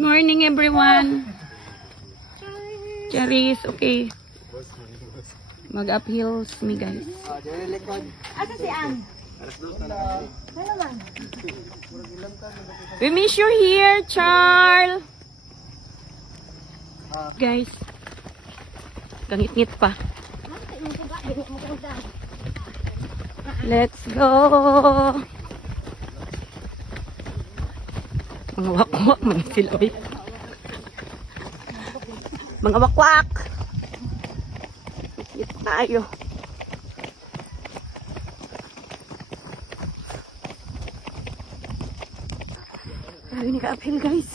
Morning everyone. Charis, okay. Mag-uphills me guys. Asa si Ann? Ano man? We miss you here, Charles. Guys. Kangit-ngit pa. Let's go. Mga wakwak man sila. Oy. Mga wakwak. Kangit tayo. Grabe ni ka-uphill guys.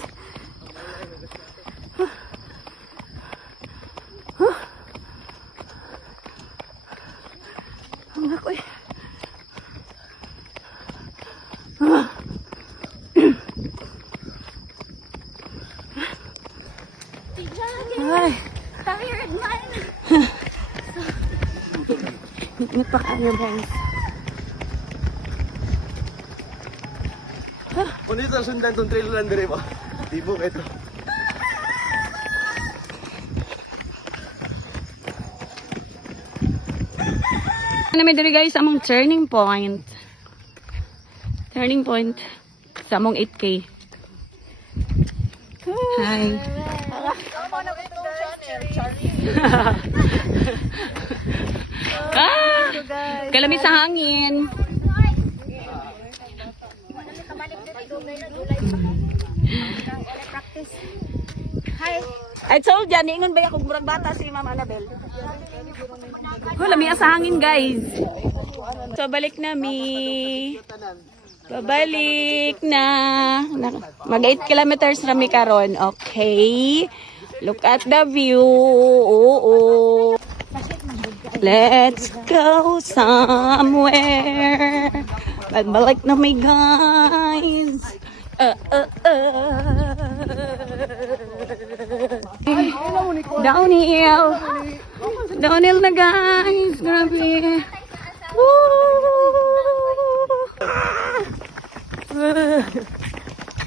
Ang ako eh. Ay. Tired man. Hikmit pa kayo guys. Kung dito sundan itong trail lang dire ba? Tibok ito. Namin diri guys among turning point. Turning point sa among 8K. Hi. Ah! Kalami sa hangin. Hi. I told ya, niingon ba akong murag bata si Ma'am Annabel? Oh, lami sa hangin guys. So balik na mi. Pabalik na. Mag 8 kilometers rami karon. Okay. Look at the view. Oo. Let's go somewhere. Balik na mi guys. Downhill. Downhill na guys. Grabe.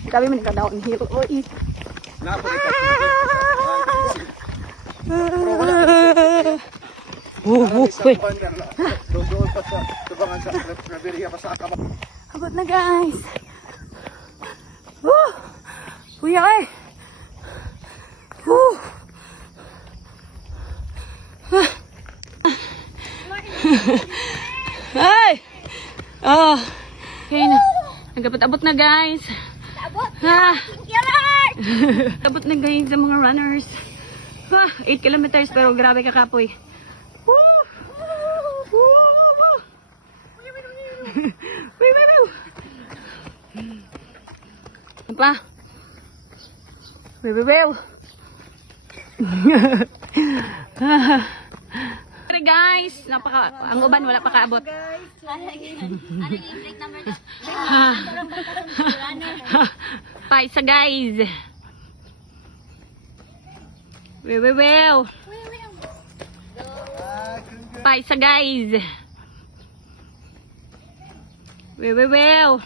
Grabe man ka downhill. Oy. Doon pa sa tubangan sa Nabiriya pa sa Akaba. Abot na guys. Woo! We are. Woo! Ay! Oh. Okay na. Nagabot-abot na guys. Abot. Ha! Yaman! Abot na guys sa mga runners. 8 kilometers pero grabe kakapoy. Woo! Woo! Woo! Pa. Wew. Pero guys, ang uban wala pa kaabot. Ano yung intake number? Pa isa guys. Wew. Pa isa guys. Wew.